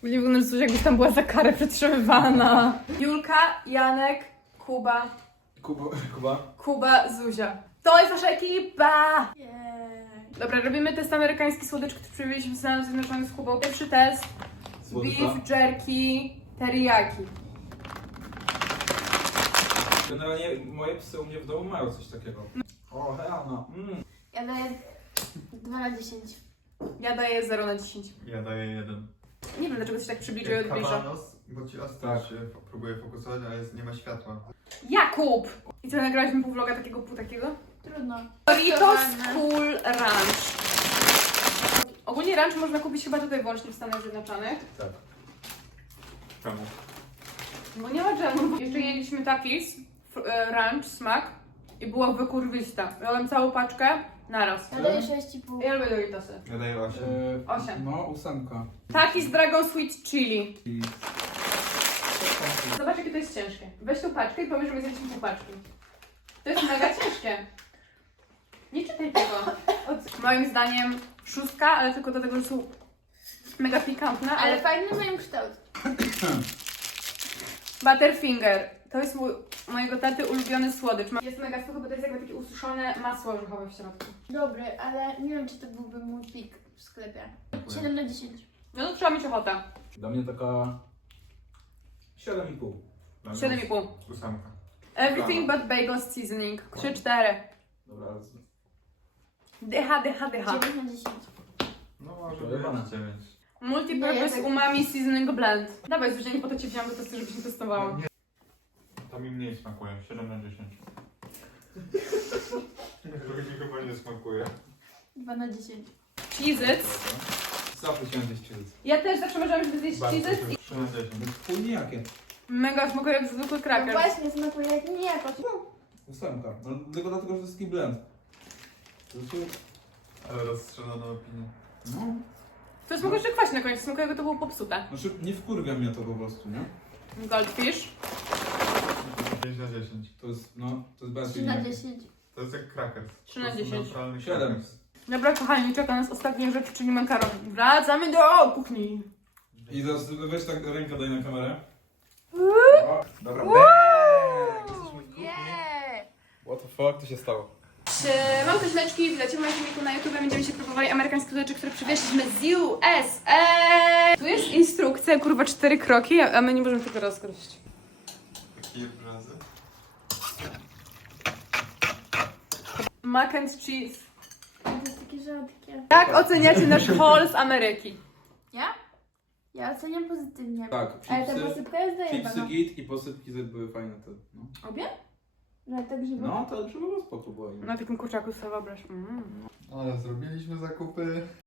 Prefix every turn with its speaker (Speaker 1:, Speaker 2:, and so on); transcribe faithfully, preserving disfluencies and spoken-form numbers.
Speaker 1: Będzie wyglądać coś, jakbyś tam była za karę przetrzymywana. Julka, Janek, Kuba.
Speaker 2: Kuba, Kuba.
Speaker 1: Kuba, Zuzia. To jest nasza ekipa!
Speaker 3: Jej.
Speaker 1: Dobra, robimy test amerykański słodycz, który przywieźliśmy z Stanów Zjednoczonych z Kubą. Pierwszy test.
Speaker 2: Słodycza.
Speaker 1: Beef jerky teriyaki.
Speaker 2: Generalnie moje psy u mnie w domu mają coś takiego. O, Heana. Mm.
Speaker 3: Ja daję dwa na dziesięć.
Speaker 1: Ja daję zero na dziesięć.
Speaker 4: Ja daję jeden.
Speaker 1: Nie wiem, dlaczego się tak przybliżył i odbliża.
Speaker 4: Kabanos, bo ci ostro
Speaker 2: Tak.
Speaker 4: się f- próbuję fokusować, ale jest, nie ma światła.
Speaker 1: Jakub! I co, nagrałeś mi pół vloga takiego, pół takiego?
Speaker 3: Trudno.
Speaker 1: Doritos Cool Ranch. Ogólnie ranch można kupić chyba tutaj wyłącznie w Stanach Zjednoczonych.
Speaker 2: Tak.
Speaker 4: Czemu?
Speaker 1: Bo nie ma czemu. Jeszcze jedliśmy takis, f- e, ranch, smak i była wykurwista. Miałem całą paczkę naraz.
Speaker 3: Ja daję sześć i pół.
Speaker 1: Ja lubię Doritosy.
Speaker 4: Ja daję osiem.
Speaker 2: Yy,
Speaker 1: Osiem.
Speaker 2: No, ósemka.
Speaker 1: Takis Dragon Sweet Chili.
Speaker 2: I...
Speaker 1: Zobacz, jakie to jest ciężkie. Weź tą paczkę i powiesz, że my zjedliśmy pół paczki. To jest mega ciężkie. Nie czytaj tego. Od... Moim zdaniem szóstka, ale tylko do tego, że są mega pikantne, ale...
Speaker 3: Ale fajny mają kształt.
Speaker 1: Butterfinger. To jest mój, mojego taty ulubiony słodycz. Jest mega spoko, bo to jest jakby takie ususzone masło orzechowe w środku.
Speaker 3: Dobry, ale nie wiem, czy to byłby mój pik w sklepie. siedem na dziesięć.
Speaker 1: No to trzeba mieć ochotę.
Speaker 2: Dla mnie taka... siedem i pół.
Speaker 4: Dla mnie
Speaker 1: siedem i pół.
Speaker 4: Ósemka.
Speaker 1: Everything but bagel seasoning. trzy cztery.
Speaker 2: Dobra, ale...
Speaker 1: Dycha, dycha, dycha.
Speaker 3: dziewięć na dziesięć.
Speaker 4: No może
Speaker 2: Zajebane.
Speaker 4: być dziewięć.
Speaker 1: Multipurpose
Speaker 3: Nie, tak-
Speaker 1: umami seasoning blend. Dawaj, Zuzia, nie po to Cię wziąłam do testu, żebyś nie testowała.
Speaker 4: Nie. To mi mniej smakuje. siedem na dziesięć. Żeby mi chyba nie smakuje.
Speaker 3: dwa na dziesięć.
Speaker 1: Cheez-Its.
Speaker 2: Zawsze chciałem zjeść cheese.
Speaker 1: Ja też zawsze marzyłam, żeby zjeść cheez-Its i
Speaker 4: trzy na dziesięć.
Speaker 2: Pół nijakie.
Speaker 1: mega smakuje jak zwykły
Speaker 3: No
Speaker 1: kraker.
Speaker 3: właśnie, smakuje jak niejako.
Speaker 2: Ósemka. No, tylko dlatego, że to jest taki blend. Zresztą...
Speaker 4: Ale rozstrzelona opinia.
Speaker 2: No.
Speaker 1: To smakuje jeszcze kwaśne na końcu, smakuje jakby to było popsute.
Speaker 2: Znaczy, nie wkurwia mnie to po prostu, nie?
Speaker 1: Goldfish.
Speaker 4: pięć na dziesięć.
Speaker 2: To jest, no, to jest bardziej
Speaker 3: trzy na
Speaker 2: nijakie.
Speaker 3: dziesięć.
Speaker 4: To jest jak crackers.
Speaker 1: trzy na
Speaker 4: To jest
Speaker 1: dziesięć.
Speaker 4: neutralny
Speaker 2: Siedem.
Speaker 4: crackers.
Speaker 1: Dobra, kochani, czeka nas ostatnia rzecz, czyli makaron. Wracamy do kuchni.
Speaker 2: I teraz weź tak rękę daj na kamerę. Dobra.
Speaker 3: Yeah!
Speaker 2: What the fuck, to się stało?
Speaker 1: Mam koźleczki, widzicie w moim filmiku na YouTube, będziemy się próbowali amerykańskie rzeczy, które przywieźliśmy z U S A. Tu jest instrukcja, kurwa, cztery kroki, a my nie możemy tego rozkroić.
Speaker 4: Takie obrazy.
Speaker 1: Mac and cheese.
Speaker 3: To jest takie rzadkie.
Speaker 1: Jak oceniacie nasz haul z Ameryki?
Speaker 3: Ja? Ja oceniam pozytywnie.
Speaker 2: Tak,
Speaker 3: Ale ta
Speaker 2: chipsy,
Speaker 3: posypka jest
Speaker 2: chipsy
Speaker 3: zajebana.
Speaker 2: git i posypki Z były fajne te. No,
Speaker 1: Obie?
Speaker 3: No tak, żeby...
Speaker 2: no to żeby było spoko było.
Speaker 1: Na takim kurczaku sobie wyobraź. Mm.
Speaker 4: Ale zrobiliśmy zakupy.